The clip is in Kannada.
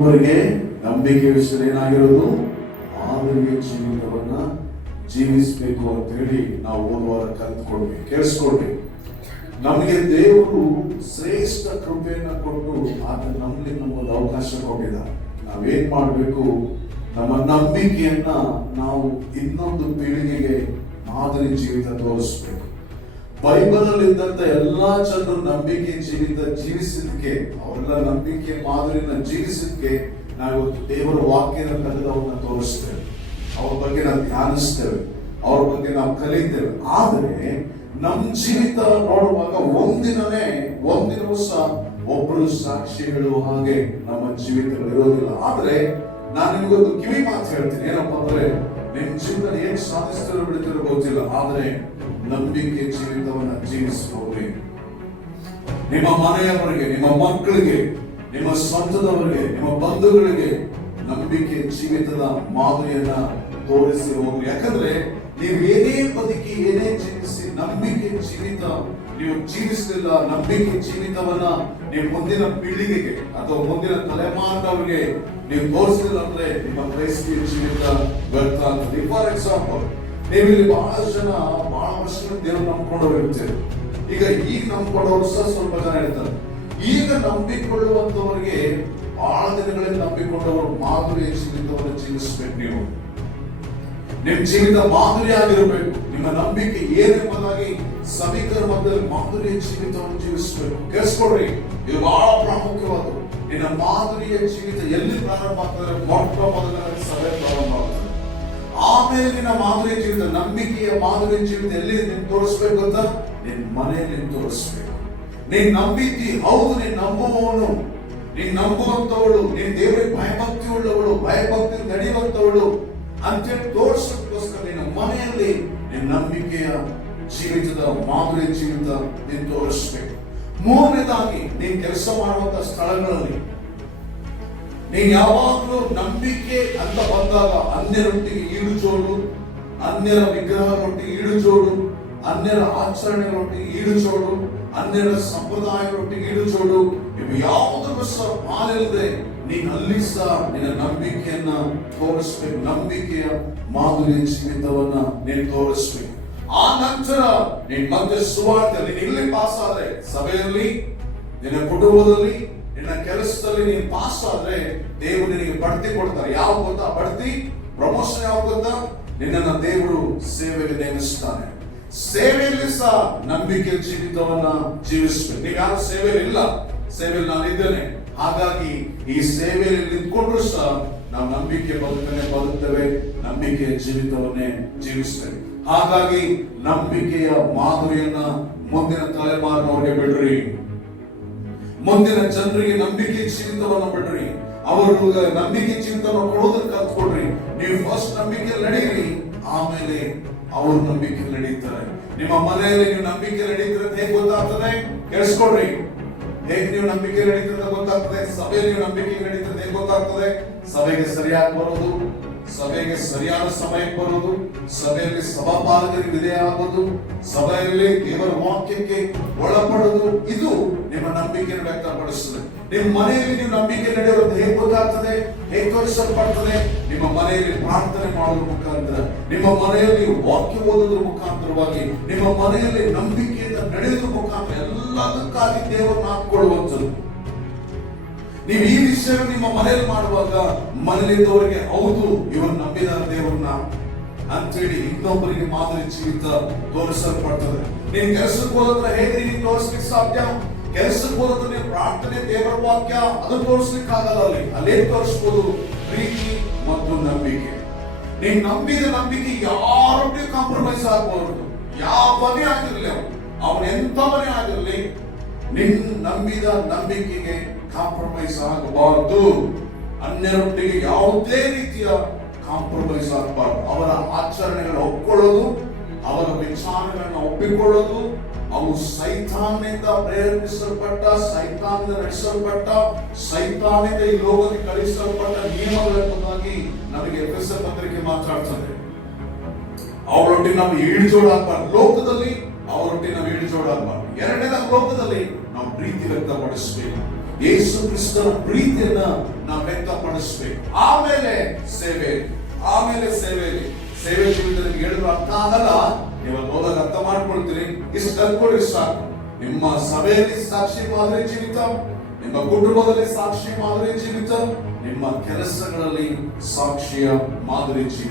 ಅವರಿಗೆ ನಂಬಿಕೆ ವಿಷಯ ಏನಾಗಿರೋದು, ಮಾದರಿಯ ಜೀವಿತವನ್ನ ಜೀವಿಸಬೇಕು ಅಂತ ಹೇಳಿ ನಾವು ಓದುವಾರ ಕಲಿತ್ಕೊಳ್ವಿ. ಕೇಳಿಸ್ಕೊಳ್ವಿ, ನಮಗೆ ದೇವರು ಶ್ರೇಷ್ಠ ಕೃಪೆಯನ್ನ ಕೊಟ್ಟು ಆತ ನಮ್ಮಲ್ಲಿ ನಮ್ಮೊಂದು ಅವಕಾಶ ಕೊಟ್ಟಿದ್ದಾರೆ. ನಾವೇನ್ ಮಾಡಬೇಕು, ನಮ್ಮ ನಂಬಿಕೆಯನ್ನ ನಾವು ಇನ್ನೊಂದು ಪೀಳಿಗೆಗೆ ಮಾದರಿ ಜೀವಿತ ತೋರಿಸ್ಬೇಕು. ಬೈಬಲ್ ಅಲ್ಲಿ ಇದ್ದಂತ ಎಲ್ಲಾ ಜನರು ನಂಬಿಕೆ ಜೀವಿತ ಜೀವಿಸಿದಕ್ಕೆ, ಅವರೆಲ್ಲ ನಂಬಿಕೆ ಮಾದರಿನ ಜೀವಿಸಿದಕ್ಕೆ ನಾವು ದೇವರ ವಾಕ್ಯದ ಕಲಿತವನ್ನ ತೋರಿಸ್ತೇವೆ, ಅವ್ರ ಬಗ್ಗೆ ನಾವು ಧ್ಯಾನಿಸ್ತೇವೆ, ಅವ್ರ ಬಗ್ಗೆ ನಾವು ಕಲಿತೇವೆ. ಆದರೆ ನಮ್ ಜೀವಿತ ನೋಡುವಾಗ ಒಂದಿನ ಸಹ ಒಬ್ಬರು ಸಾಕ್ಷಿಗಳು ಹಾಗೆ ನಮ್ಮ ಜೀವಿತಗಳು ಇರೋದಿಲ್ಲ. ಆದ್ರೆ ನಾನು ನಿಮಗೊಂದು ಕಿವಿ ಮಾತು ಹೇಳ್ತೀನಿ, ಏನಪ್ಪಾ ಅಂದ್ರೆ, ನಿಮ್ ಜೀವಿತ ಏನ್ ಸಾಧಿಸ್ತಿರೋ ಬಿಡ್ತಿರೋ ಗೊತ್ತಿಲ್ಲ, ಆದ್ರೆ ನಂಬಿಕೆ ಜೀವಿತವನ್ನ ಜೀವಿಸಬಹುದೇ. ನಿಮ್ಮ ಮನೆಯವರಿಗೆ, ನಿಮ್ಮ ಮಕ್ಕಳಿಗೆ, ನಿಮ್ಮ ಸ್ವಂತದವರಿಗೆ, ನಿಮ್ಮ ಬಂಧುಗಳಿಗೆ ನಂಬಿಕೆ ಜೀವಿತದ ಮಾದರಿಯನ್ನ ತೋರಿಸಿ ಹೋಗ್ರಿ. ಯಾಕಂದ್ರೆ ನೀವು ಏನೇ ಬದುಕಿ ಏನೇ ಜೀವಿಸಿ ನಂಬಿಕೆ ಜೀವಿತ ನೀವು ಜೀವಿಸಲಿಲ್ಲ, ನಂಬಿಕೆ ಜೀವಿತವನ್ನ ನೀವು ಮುಂದಿನ ಪೀಳಿಗೆಗೆ ಅಥವಾ ಮುಂದಿನ ತಲೆಮಾರಿನವರಿಗೆ ನೀವು ತೋರಿಸಲಿಲ್ಲ ಅಂದ್ರೆ ನಿಮ್ಮ ಕ್ರೈಸ್ತಿಯ ಜೀವಿತ ವ್ಯರ್ಥ ಆಗ್ತದೆ. ಫಾರ್ ಎಕ್ಸಾಂಪಲ್, ನೀವು ಇಲ್ಲಿ ಬಹಳಷ್ಟು ಜನ ಬಹಳ ವರ್ಷಗಳ ದೇವರು ನಂಬ್ಕೊಂಡವ್ರು ಇರ್ತೀರಿ. ಈಗ ನಂಬ್ಕೊಂಡವ್ರು ಸಹ ಸ್ವಲ್ಪ ಜನ ಇರ್ತಾರೆ. ಈಗ ನಂಬಿಕೊಳ್ಳುವಂತವರಿಗೆ ಬಹಳ ದಿನಗಳಿಂದ ನಂಬಿಕೊಂಡವರು ಮಾಧುರ್ಯ ಜೀವಿತವನ್ನು ಜೀವಿಸಬೇಕು. ನೀವು ನಿಮ್ಮ ಜೀವಿತ ಮಾಧುರ್ಯ ಆಗಿರಬೇಕು. ನಿಮ್ಮ ನಂಬಿಕೆ ಏನೆಂಬುದಾಗಿ ಸಭಿಕರ ಮಧ್ಯದಲ್ಲಿ ಮಾಧುರ್ಯ ಜೀವಿತವನ್ನು ಜೀವಿಸಬೇಕು. ಕೇಳಿಸ್ಕೊಡ್ರಿ, ಇದು ಬಹಳ ಪ್ರಾಮುಖ್ಯವಾದ. ನಿನ್ನ ಮಾಧುರ್ಯ ಜೀವಿತ ಎಲ್ಲಿ ಪ್ರಾರಂಭ ಆಗ್ತದೆ? ಮೊಟ್ಟ ಮೊದಲ ಸಭೆ ಪ್ರಾರಂಭ ಆಗ್ತದೆ. ಆಮೇಲೆ ನಿನ್ನ ಮಾಧುರ್ಯ ಜೀವಿತ, ನಂಬಿಕೆಯ ಮಾಧುರ್ಯ ಜೀವಿತ ಎಲ್ಲಿ ನೀನು ತೋರಿಸ್ಬೇಕು ಅಂತ? ನಿನ್ನ ಮನೆಯಲ್ಲಿ ತೋರಿಸ್ಬೇಕು. ನೀನ್ ನಂಬಿದ್ದಿ, ಹೌದು, ನೀನ್ ನಂಬುವವನು, ನೀನ್ ನಂಬುವಂತವಳು, ನೀನ್ ದೇವರಿಗೆ ಭಯಭಕ್ತಿ ಉಳ್ಳವಳು, ಭಯಭಕ್ತಿ ನಡೆಯುವಂತವಳು ಅಂತೇಳಿ ತೋರಿಸೋದಕ್ಕೋಸ್ಕರ ನಿನ್ನ ಮನೆಯಲ್ಲಿ ನಿನ್ನ ನಂಬಿಕೆಯ ಜೀವಿತದ ಮಾಧುರ್ಯ ಜೀವಿತ ನೀನು ತೋರಿಸ್ಬೇಕು. ಮೂರನೇದಾಗಿ, ನೀನ್ ಕೆಲಸ ಮಾಡುವಂತ ಸ್ಥಳಗಳಲ್ಲಿ ನೀನ್ ಯಾವಾಗಲೂ ನಂಬಿಕೆ ಅಂತ ಬಂದಾಗ ಅನ್ಯರೊಟ್ಟಿಗೆ ಈಡುಜೋಡು, ಅನ್ಯರ ವಿಗ್ರಹಗಳೊಟ್ಟಿಗೆ ಈಡುಜೋಡು, ಅನ್ಯರ ಆಚರಣೆಗಳೊಟ್ಟಿಗೆ ಈಡುಜೋಡು, ಅನ್ಯರ ಸಂಪ್ರದಾಯಗಳೊಟ್ಟಿಗೆ ಈಡುಜೋಡು, ಇವು ಯಾವುದಕ್ಕೂ ಸಹ ಪಾಲಿಲ್ಲದೆ ನೀನು ಅಲ್ಲಿ ಸಹ ನಿನ್ನ ನಂಬಿಕೆಯನ್ನ ತೋರಿಸ್ಬೇಕು. ನಂಬಿಕೆಯ ಮಾಧುರ್ಯ ಜೀವಿತವನ್ನ ನೀನು ತೋರಿಸ್ಬೇಕು. ಆ ನಂತರ ನಿನ್ ಮಧ್ಯ ಸುವಾರ್ತೆ, ನೀನು ಇಲ್ಲಿ ಪಾಸ್ ಆದ್ರೆ, ಸಭೆಯಲ್ಲಿ, ನಿನ್ನ ಕುಟುಂಬದಲ್ಲಿ, ನಿನ್ನ ಕೆಲಸದಲ್ಲಿ ನೀನು ಪಾಸ್ ಆದ್ರೆ ದೇವರು ನಿನಗೆ ಬಡ್ತಿ ಕೊಡ್ತಾರೆ. ಯಾವ ಗೊತ್ತಾ ಬಡ್ತಿ? ಪ್ರಮೋಷನ್ ಯಾವ ಗೊತ್ತಾ? ನಿನ್ನನ್ನ ದೇವರು ಸೇವೆಗೆ ನೇಮಿಸ್ತಾನೆ. ಸೇವೆಯಲ್ಲಿ ಸಹ ನಂಬಿಕೆ ಜೀವಿತವನ್ನ ಜೀವಿಸಬೇಕು. ನೀವು ಯಾರು ಸೇವೆಯಲ್ಲಿ ಇಲ್ಲ, ಸೇವೆಯಲ್ಲಿ ನಾನು ಇದ್ದೇನೆ, ಹಾಗಾಗಿ ಈ ಸೇವೆಯಲ್ಲಿ ನಿಂತ್ಕೊಂಡ್ರು ಸಹ ನಾವು ನಂಬಿಕೆ ಬದುಕ್ತೇವೆ, ನಂಬಿಕೆಯ ಜೀವಿತವನ್ನೇ ಜೀವಿಸ್ತೇವೆ. ಹಾಗಾಗಿ ನಂಬಿಕೆಯ ಮಾಧುರ್ಯನ್ನ ಮುಂದಿನ ತಲೆಮಾರಿನವರಿಗೆ ಬಿಡ್ರಿ, ಮುಂದಿನ ಜನರಿಗೆ ನಂಬಿಕೆ ಜೀವಿತವನ್ನು ಬಿಡ್ರಿ, ಅವರು ನಂಬಿಕೆ ಜೀವಿತವನ್ನು ಕೊಡೋದಕ್ಕೆ ಕಲ್ತ್ಕೊಡ್ರಿ. ನೀವು ಫಸ್ಟ್ ನಂಬಿಕೆ ನಡೀರಿ, ಆಮೇಲೆ ಅವ್ರ ನಂಬಿಕೆ ನಡೀತಾರೆ. ನಿಮ್ಮ ಮನೆಯಲ್ಲಿ ನೀವು ನಂಬಿಕೆ ನಡೀತಾರೆ ಹೇಗೆ ಗೊತ್ತಾಗ್ತದೆ? ಕೇಳಿಸ್ಕೊಡ್ರಿ, ಹೇಗೆ ನೀವು ನಂಬಿಕೆ ನಡೀತದೆ ಗೊತ್ತಾಗ್ತದೆ. ಸಭೆಯಲ್ಲಿ ನೀವು ನಂಬಿಕೆ ನಡೀತದೆ ಹೇಗೆ ಗೊತ್ತಾಗ್ತದೆ? ಸಭೆಗೆ ಸರಿಯಾಗಿ ಬರೋದು, ಸಭೆಗೆ ಸರಿಯಾದ ಸಮಯಕ್ಕೆ ಬರೋದು, ಸಭೆಯಲ್ಲಿ ಸಭಾಪಾಲಕರಿಗೆ ವಿಧೇಯ ಆಗೋದು, ಸಭೆಯಲ್ಲಿ ದೇವರ ವಾಕ್ಯಕ್ಕೆ ಒಳಪಡೋದು, ಇದು ನಿಮ್ಮ ನಂಬಿಕೆಯನ್ನು ವ್ಯಕ್ತಪಡಿಸ್ತದೆ. ನಿಮ್ಮ ಮನೆಯಲ್ಲಿ ನೀವು ನಂಬಿಕೆ ನಡೆಯೋದು ಹೇಗೆ ಗೊತ್ತಾಗ್ತದೆ? ಹೇಗೆ ತೋರಿಸಲ್ಪಡ್ತದೆ? ನಿಮ್ಮ ಮನೆಯಲ್ಲಿ ಪ್ರಾರ್ಥನೆ ಮಾಡೋದ್ರ ಮುಖಾಂತರ, ನಿಮ್ಮ ಮನೆಯಲ್ಲಿ ವಾಕ್ಯ ಓದೋದ್ರ ಮುಖಾಂತರವಾಗಿ, ನಿಮ್ಮ ಮನೆಯಲ್ಲಿ ನಂಬಿಕೆಯಿಂದ ನಡೆಯೋದ್ರ ಮುಖಾಂತರ, ಎಲ್ಲದಕ್ಕಾಗಿ ದೇವರನ್ನ ಹಾಕೊಳ್ಳುವಂಥದ್ದು. ನೀವು ಈ ವಿಷಯ ನಿಮ್ಮ ಮನೆಯಲ್ಲಿ ಮಾಡುವಾಗ ಮನೆಯಲ್ಲಿದ್ದವರಿಗೆ ಹೌದು ಇವರು ನಂಬಿದಾರ ದೇವರನ್ನ ಅಂತೇಳಿ ಇನ್ನೊಬ್ಬರಿಗೆ ಮಾದರಿ ಜೀವಿತ ತೋರಿಸಲ್ಪಡ್ತದೆ. ನೀನ್ ಕೆಲಸಕ್ಕೆ ಹೋದ್ರೆ ಹೇಗೆ ನೀನು ತೋರಿಸ್ಲಿಕ್ಕೆ ಸಾಧ್ಯ? ಕೆಲಸಕ್ಕೆ ಹೋದ್ರೆ ನೀವು ಪ್ರಾರ್ಥನೆ, ದೇವರ ವಾಕ್ಯ ಅದನ್ನು ತೋರಿಸ್ಲಿಕ್ಕೆ ಆಗಲ್ಲ. ಅಲ್ಲೇನ್ ತೋರಿಸ್ಬೋದು? ಪ್ರೀತಿ ಮತ್ತು ನಂಬಿಕೆ. ನೀನ್ ನಂಬಿದ ನಂಬಿಕೆ ಯಾರೊಟ್ಟಿಗೆ ಕಾಂಪ್ರಮೈಸ್ ಆಗಬಾರದು. ಯಾವನೇ ಆಗಿರ್ಲಿ, ಅವನ ಎಂತವನೇ ಆಗಿರ್ಲಿ, ನಿನ್ ನಂಬಿದ ನಂಬಿಕೆಗೆ ಕಾಂಪ್ರಮೈಸ್ ಆಗಬಾರದು. ಅನ್ಯರೊಟ್ಟಿಗೆ ಯಾವುದೇ ರೀತಿಯ ಕಾಂಪ್ರಮೈಸ್ ಆಗಬಾರದು. ಅವರ ಆಚರಣೆಗಳನ್ನು ಒಪ್ಪಿಕೊಳ್ಳೋದು, ಅವರ ವಿಚಾರಗಳನ್ನ ಒಪ್ಪಿಕೊಳ್ಳೋದು, ಅವು ಸೈತಾನನಿಂದ ಪ್ರೇರೇಪಿಸಲ್ಪಟ್ಟ, ಸೈತಾನದಿಂದ ನಡೆಸಲ್ಪಟ್ಟ, ಸೈತಾನದಿಂದ ಈ ಲೋಕಕ್ಕೆ ಕಳಿಸಲ್ಪಟ್ಟ ನಿಯಮಗಳೆಂಬುದಾಗಿ ನಮಗೆ ಎಫೆಸರ್ ಪತ್ರಿಕೆ ಮಾತಾಡ್ತದೆ. ಅವರೊಟ್ಟಿಗೆ ನಾವು ಈಡುಜೋಡಾಗಬಾರ್ದು. ಲೋಕದಲ್ಲಿ ಅವರೊಟ್ಟಿಗೆ ನಾವು ಈಡುಜೋಡಾಗಬಾರ್ದು. ಎರಡನೇದಾಗಿ ಲೋಕದಲ್ಲಿ ನಾವು ಪ್ರೀತಿ ವ್ಯಕ್ತಪಡಿಸಬೇಕು. ಯೇಸು ಕ್ರಿಸ್ತನ ಪ್ರೀತಿಯನ್ನ ನಾವು ವ್ಯಕ್ತಪಡಿಸಬೇಕು. ಆಮೇಲೆ ಸೇವೆ ಜೀವಿತದಲ್ಲಿ ಹೇಳಿದ್ರು ಅರ್ಥ ಆಗಲ್ಲ. ನೀವು ಹೋದಾಗ ಅರ್ಥ ಮಾಡ್ಕೊಳ್ತೀರಿ. ಇಷ್ಟು ಕಲ್ತ್ಕೊಳ್ಳಿ ಸಾಕು. ನಿಮ್ಮ ಸಭೆಯಲ್ಲಿ ಸಾಕ್ಷಿ ಮಾದರಿ ಜೀವಿತ, ನಿಮ್ಮ ಕುಟುಂಬದಲ್ಲಿ ಸಾಕ್ಷಿ ಮಾದರಿ ಜೀವಿತ, ನಿಮ್ಮ ಕೆಲಸಗಳಲ್ಲಿ ಸಾಕ್ಷಿಯ ಮಾದರಿ ಜೀವಿತ.